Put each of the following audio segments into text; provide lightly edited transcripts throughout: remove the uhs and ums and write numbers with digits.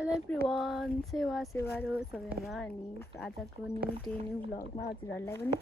Hello everyone, सेवारो सबैमा अनि आजको न्यू भ्लगमा हजुरहरूलाई पनि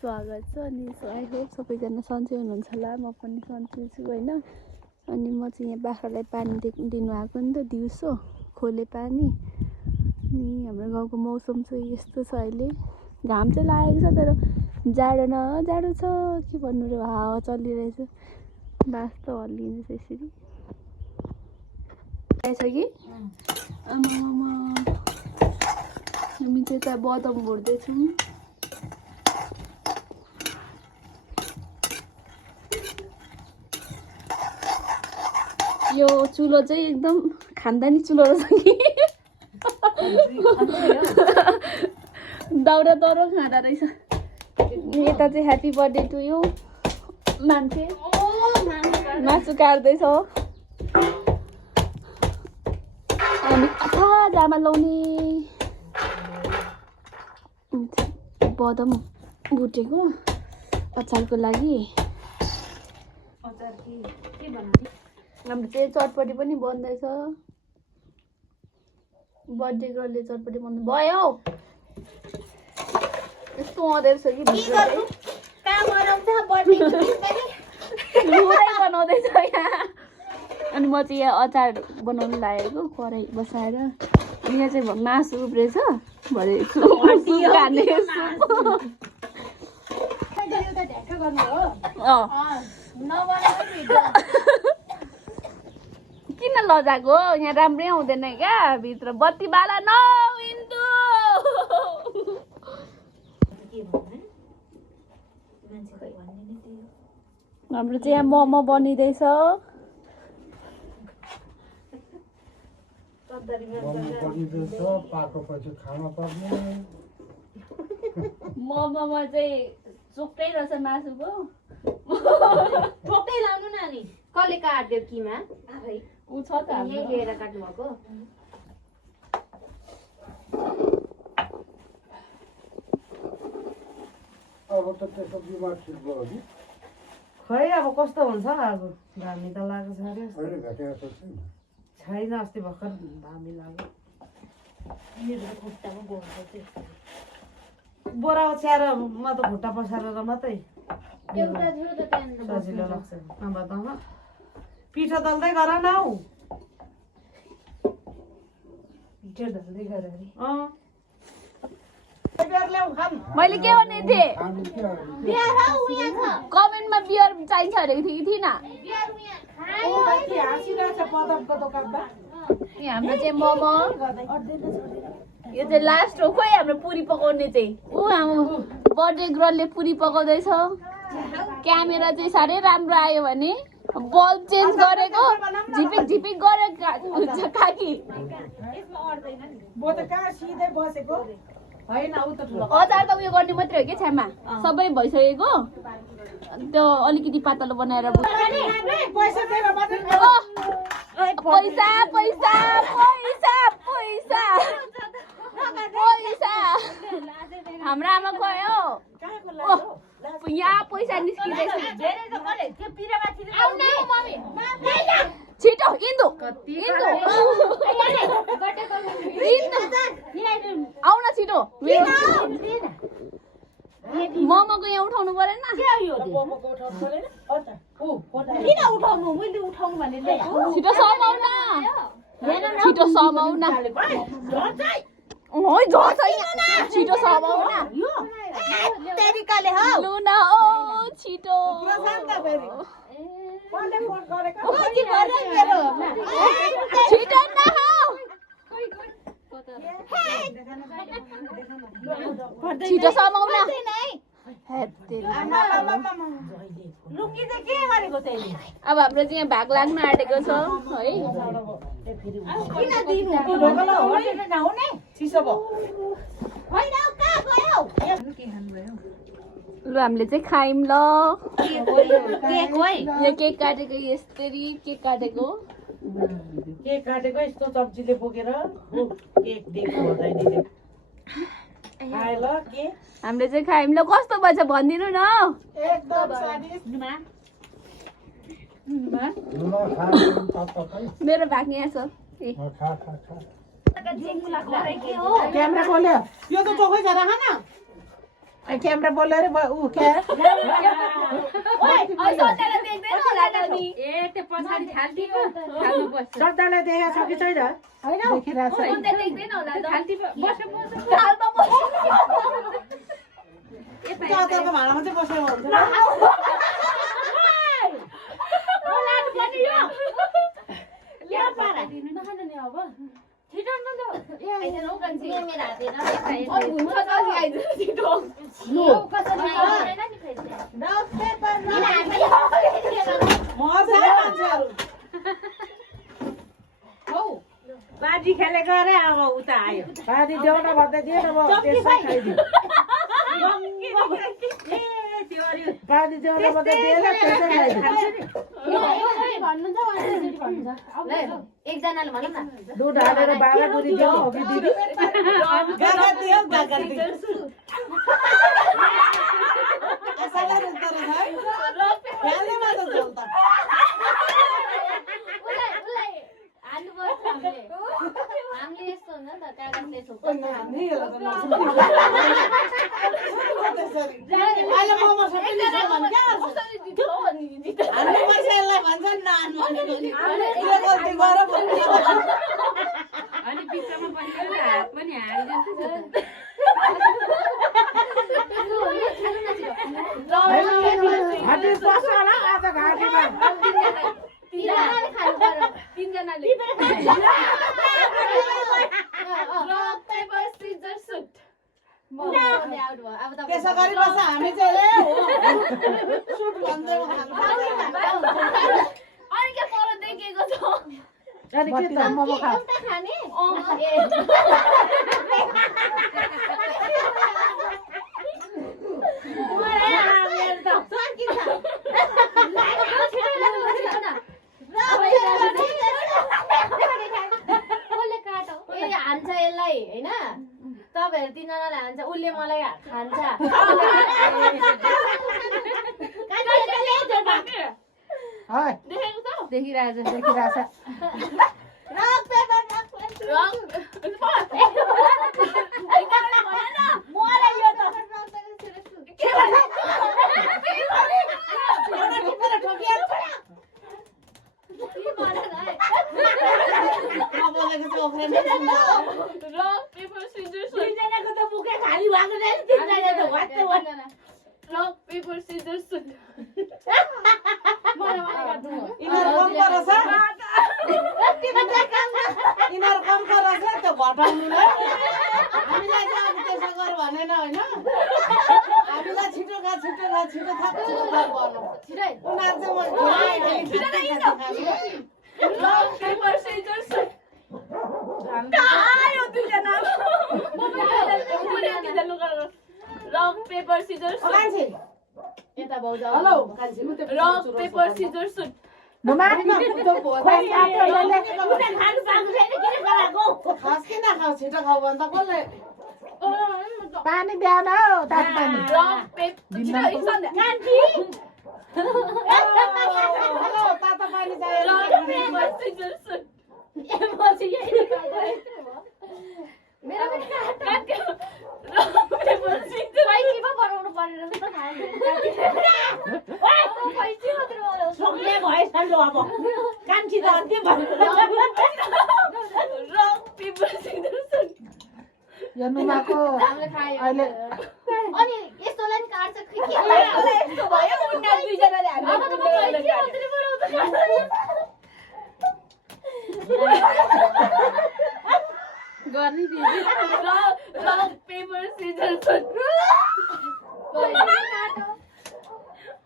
स्वागत छ। अनि आई होप सबैजना सन्चै हुनुहुन्छ होला। म पनि सन्चै छु होइन। अनि म चाहिँ यहाँ बाख्रालाई पानी दिनु आएको नि त, दिउँसो खोले पानी। अनि हाम्रो गाउँको मौसम चाहिँ यस्तो छ, अहिले घाम चाहिँ लागेको छ तर जाडो न जाडो छ, के भन्नु र, हावा चलिरहेछ, बास त हल्लिँदैछ यसरी छ कि आमा हामी चाहिँ त बदम भर्दैछौँ। यो चुलो चाहिँ एकदम खानदानी चुलो रहेछ कि दाउरा दाउरा खाँदो रहेछ। यता चाहिँ ह्याप्पी बर्थडे टु यु मान्छे मासु काट्दैछ। हामी कथा जामा लाउने बदम भुटेको अचारको लागि। हाम्रो चाहिँ चटपटी पनि बन्दैछ। बर्थडे गर्लले चटपटी बन्नु भयो। यस्तो आउँदैछ कि बनाउँदैछ यहाँ। अनि म चाहिँ यहाँ अचार बनाउनु लागेको, कराई बसाएर। अनि यहाँ चाहिँ मासु उब्रेछ, भरे किन लजाको, यहाँ राम्रै आउँदैन क्या भित्र। बत्ती बाला न इन्दु। हाम्रो चाहिँ यहाँ मोमो बनिँदैछ। मोमोमा चाहिँ चोक्टै रहेछ मासुको। ठोक्दै लाउनु न। अनि कसले काट्यो किमा? आफै ऊ छ त यही लिएर काट्नु भएको। अब त त्यसको बिमार ठिक भयो कि खै अब कस्तो हुन्छ अब। धामी त लागेको छ अरे। अहिले भेटेको छैन। छैन, अस्ति भर्खर धामी लाग्यो। बोरा ओछ्याएर म त खुट्टा पसारेर मात्रै एउटा थियो त त्यहाँ सजिलो लाग्छ। नभए त पिठो दल्दै गर न हौ। पिठो दल्दै गर अरे। मैले के भनेको थिएँ, बियर हौ यहाँ छ। कमेन्टमा बियर चाहिन्छ भनेको थिएँ कि थिइनँ। बियर यहाँ हाम्रो चाहिँ मोमो यो चाहिँ लास्ट हो। खोइ हाम्रो पुरी पकाउने चाहिँ ऊ हाम्रो बर्थडे गर्लले पुरी पकाउँदैछ। क्यामेरा चाहिँ साह्रै राम्रो आयो भने बल्ब चेन्ज गरेको, झिपिक झिपिक गरेको हुन्छ काकी। अचार त उयो गर्ने मात्रै हो कि छ्यामा, सबै भइसकेको। त्यो अलिकति पातलो बनाएर पैसा पैसा पैसा पैसा पैसा हाम्रो आमा गयो। यहाँ पैसा निस्किँदैछ। छिटो इन्दु इन्दु आउ न छिटो। मोमोको यहाँ उठाउनु परेन। छिटो समाउ न, छिटो समाउ न, छिटो समाउ न लु न। ओ छिटो छिटो न छिटो समाउ न। अब हाम्रो चाहिँ यहाँ भाग लाग्न आँटेको छ है। लु हामीले चाहिँ खायौँ ल। यो केक काटेको, यसरी केक काटेको। केक काटेको यस्तो सब्जीले बोकेर केक दिएको बधाई खाए ल। के हामीले चाहिँ खायौँ ल। कस्तो भएछ भनिदिनु न। एकदम स्वादिष्ट। नुमा खा मेरो भाग यहाँ छ। खा खा खा क्यामेरा बोल्यो यो त चोखै छ राख न क्यामेरा बोल्यो अरे ऊ के श्रद्धालाई देखेको छ कि छैन होइन देखिरहेको छ भाँडामा चाहिँ बसेर हुन्छ बाजी खेलेको अरे अब उता आयो पानी देऊ न भन्दै दिए न म त्यसै खाइदिउँ पानी देऊ न भन्दै दिए न त्यसै खाइदिउँ एकजनाले भन न दुध हालेर बाह्र बुढी देऊ हो कि दिदी हामीले यस्तो हुन्छ नि त कागजले छोप्छ अनि बिचमा पनि हात पनि हालिदिन्छ घाँटी पस्छ होला आज घाँटीमा त्यसो गरी बस्छ हामी चाहिँ सुट भन्दै मोमो खाऊ हान्छ यसलाई होइन तपाईँहरू तिनजनाले हान्छ उसले मलाई खान्छ देखिरहेछ पानी ल्याउन हौ तातो पानी तातो पानी मेरो पनि बनाउनु पर्ने रहेछ त यो नुमाको अहिले अनि यस्तोलाई नि काट्छ यस्तो भयो उनीहरु दुईजनाले गर्ने दिदी रक पेपर सिजर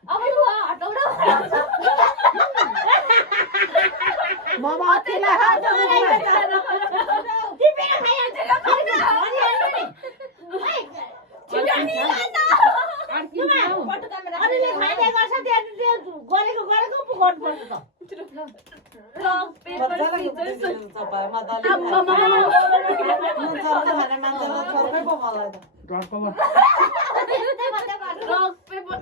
अब लु हटाउ न ममा अकेला तिमीले खाइहाल्छ ल खाइन अनिले खाइने गर्छ त्यो गरेको पो गर्नुपर्छ त rock paper scissor rock paper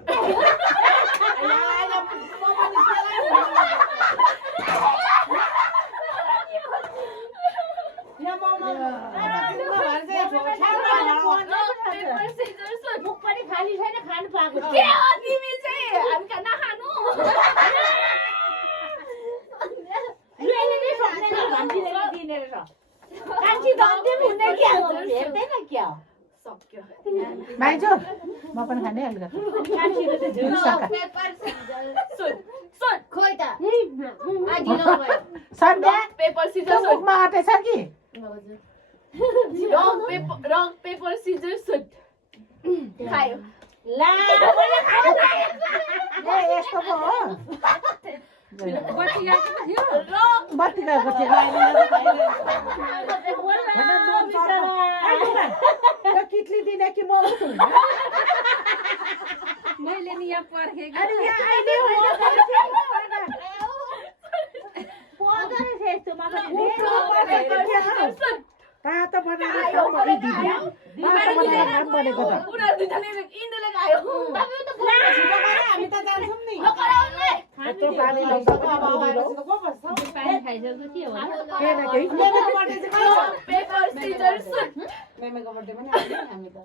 यहाँ मुख पनि खाली छैन खानु पाएको के हो तिमी चाहिँ हामी कहाँ नखानु सक्यो भाइजू म पनि खाने अलिकति सन्ध्या पेपर सिजर मुखमा अटेछ कि रङ पेपर सिजर सुट खायो यस्तो पो हो बत्ती गएको थियो किटली दिने कि म मैले नि यहाँ पर्खेको तातो बनाएर खाऊ है दिदी तातो बनाएर खाऊ भनेको त हामी त जान्छौँ नि यत्रो पानी लाउँछ पनि पानी खाइसक्यो के हो पेपर सिजर सुट मेमेको बर्थडे पनि आयो हामी त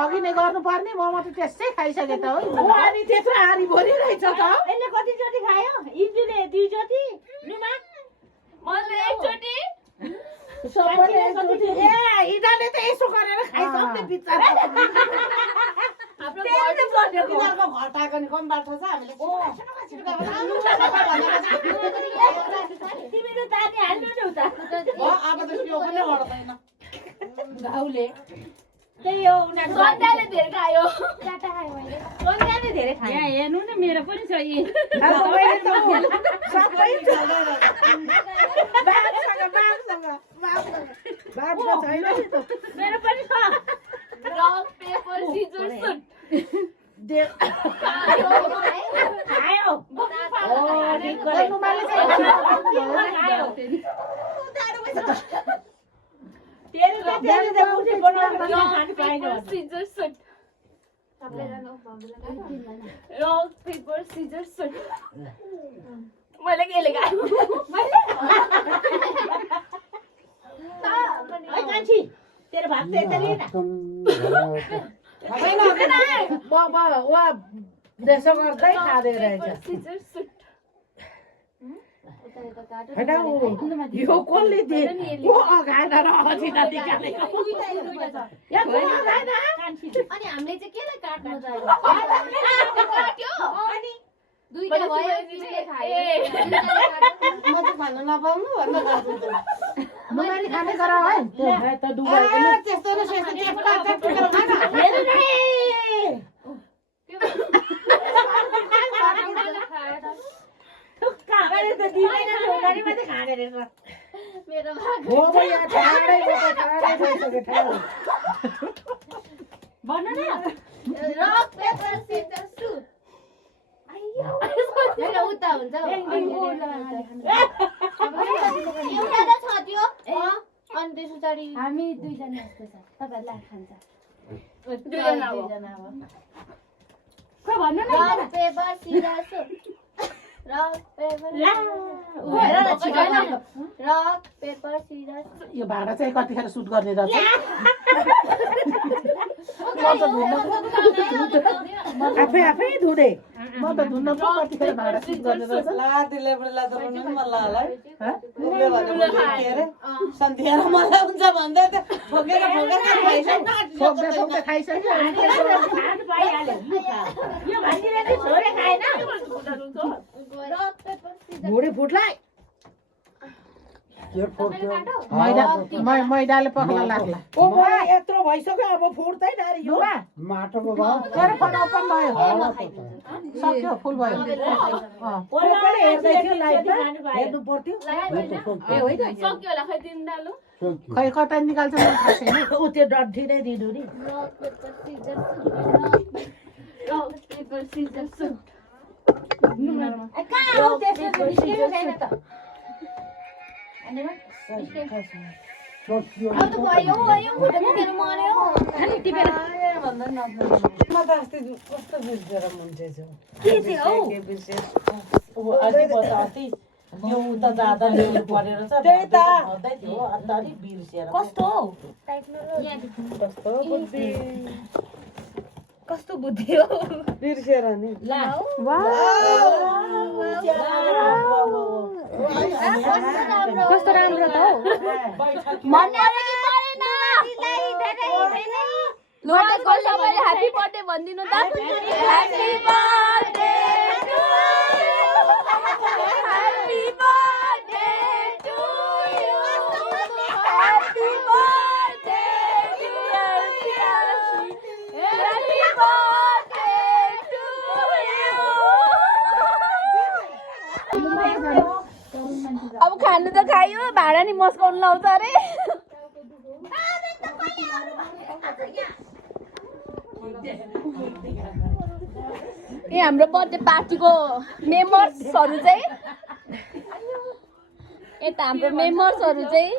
अघि नै गर्नुपर्ने म त त्यसै खाइसके त हो अनि त्यत्रो हारी भरिरहेछ त यसले कतिचोटि खायो इन्जुले दुईचोटि नुमा मैले एकचोटि सबैले एकचोटि ए इदाले त यसो गरेर खाइसक्ने बिचारा हाम्रो तिनीहरूको घटाएको नि कम बाटो छ हामीले तिमीले ताती हाल्नु न उता अब त त्यो पनि गर्दैन गाउँले त्यही हो उनीहरू सन्ध्याले धेरै खायो सन्ध्याले धेरै खायो यहाँ हेर्नु न मेरो पनि छ यी सबै बाबुको छैन नि त मेरो पनि छ रङ पेपर सिजर सुट खायो गर्नुमाले चाहिँ तेरो मुठी बनाउनु खानु पाएन पेपर सिजर सुट रङ पेपर सिजर सुट मैले केले खायो ओइ कान्छी तेरो भात चाहिँ यसरी न त्यसो गर्दै खाँदै रहेछ सिजर सुट यो कसले दे को अगाएन र अझै निकालेको या को अगाएन अनि हामीले चाहिँ केलाई काट्नु चाहिँ काट्यो अनि दुईटा भयो दुईटा खायो म चाहिँ खानु नपाउनु भन्दा गर्छु मैले खाने गर है त दुबै त्यस्तो न त्यस्तो टेप्टा टेप्टा खा न हेर्नु न कागले त दिदैन छोरी मात्रै खाने रहेछ मेरो भाग हो भैया ठाडै भइसक्यो ठाडै भन्नु न रक पेपर सिजर सुट मेरो उता हुन्छ एउटाले छ त्यो अनि त्यस पछाडि हामी दुईजना जस्तो छ तपाईहरुले खान्छ दुईजना हो खै भन्नु न rock paper scissor shoot rock paper rock paper scissor यो भाडा चाहिँ कतिखेर सुट गर्ने रहेछ आफै धुने म त धुन्न पो कतिखेर भाडा सुट गर्ने रहेछ ला दिले बुढीलाई त रुनु नि मन लाग्ला है उसले भने के अरे सन्ध्या र मलाई हुन्छ भन्दै त ठोकेर ठोक्दै खाइसक्यो खानु पाइहाल्यो यो भन्दिले चाहिँ छोरे खाएन रक पेपर सिजर भुँडी फुट्लाई के फोड्थ्यो मैदाले पक्ला लाग्ला ओ यत्रो भइसक्यो अब फुट्दैन अरे यो माटोको भाउ तेरो फोन ओपन भयो सक्यो फुल भयो कोले हेर्दै थियो लाइभमा हेर्नु पर्थ्यो सक्यो होला खै दिन डालो खै कता निकाल्छ मलाई थाहा छैन उ त्यो डड्डी नै दिनु नि rock paper scissor rock paper scissor shoot कहाँ हो त्यसको निस्कियो छैन त सोच्यो अब त भयो खुट्टा मुखेर मर्यो खाली टिपेर भन्दा नफर्नु म त अस्ति कस्तो बिर्सेर मुन्टेछु के थियो हौ के बिर्सेछ अब अझै बताती त्यो उता जाँदा ल्याउनु परेर चाहिँ त्यही त। भन्दै थियो अन्त अलिक बिर्सेर कस्तो हौ कस्तो बुद्धि कस्तो बुद्धि हो बिर्सेर नि कस्तो राम्रो त हौ लोटेको सबैले ह्यापी बर्थडे भनिदिनु त happy birthday to happy birthday to you happy birthday dear Priyasi happy birthday to you अब खानु त खायो भाडा नि मस्काउनु लाउँछ अरे ए हाम्रो बर्थडे पार्टीको मेम्बर्सहरू चाहिँ यता हाम्रो मेम्बर्सहरू चाहिँ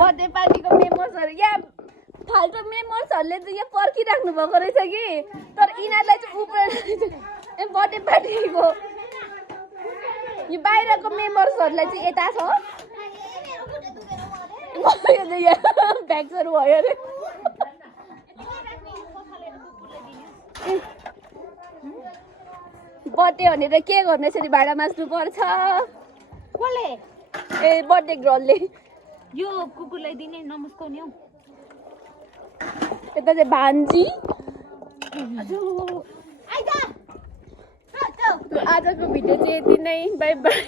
बर्थडे पार्टीको मेम्बर्सहरू यहाँ फाल्टो मेम्बर्सहरूले चाहिँ यहाँ पर्खिराख्नु भएको रहेछ कि तर यिनीहरूलाई चाहिँ उपर बर्थडे पार्टीको यो बाहिरको मेम्बर्सहरूलाई चाहिँ यता छ भ्याक्सहरू भयो अरे बर्थडे भनेर के गर्ने यसरी भाडा मास्नु पर्छ कसले ए बर्थडे गर्लले यो कुकुरलाई दिने नमस्काउने हौ यता चाहिँ भान्जी आजको भिडियो चाहिँ यति नै बाई बाई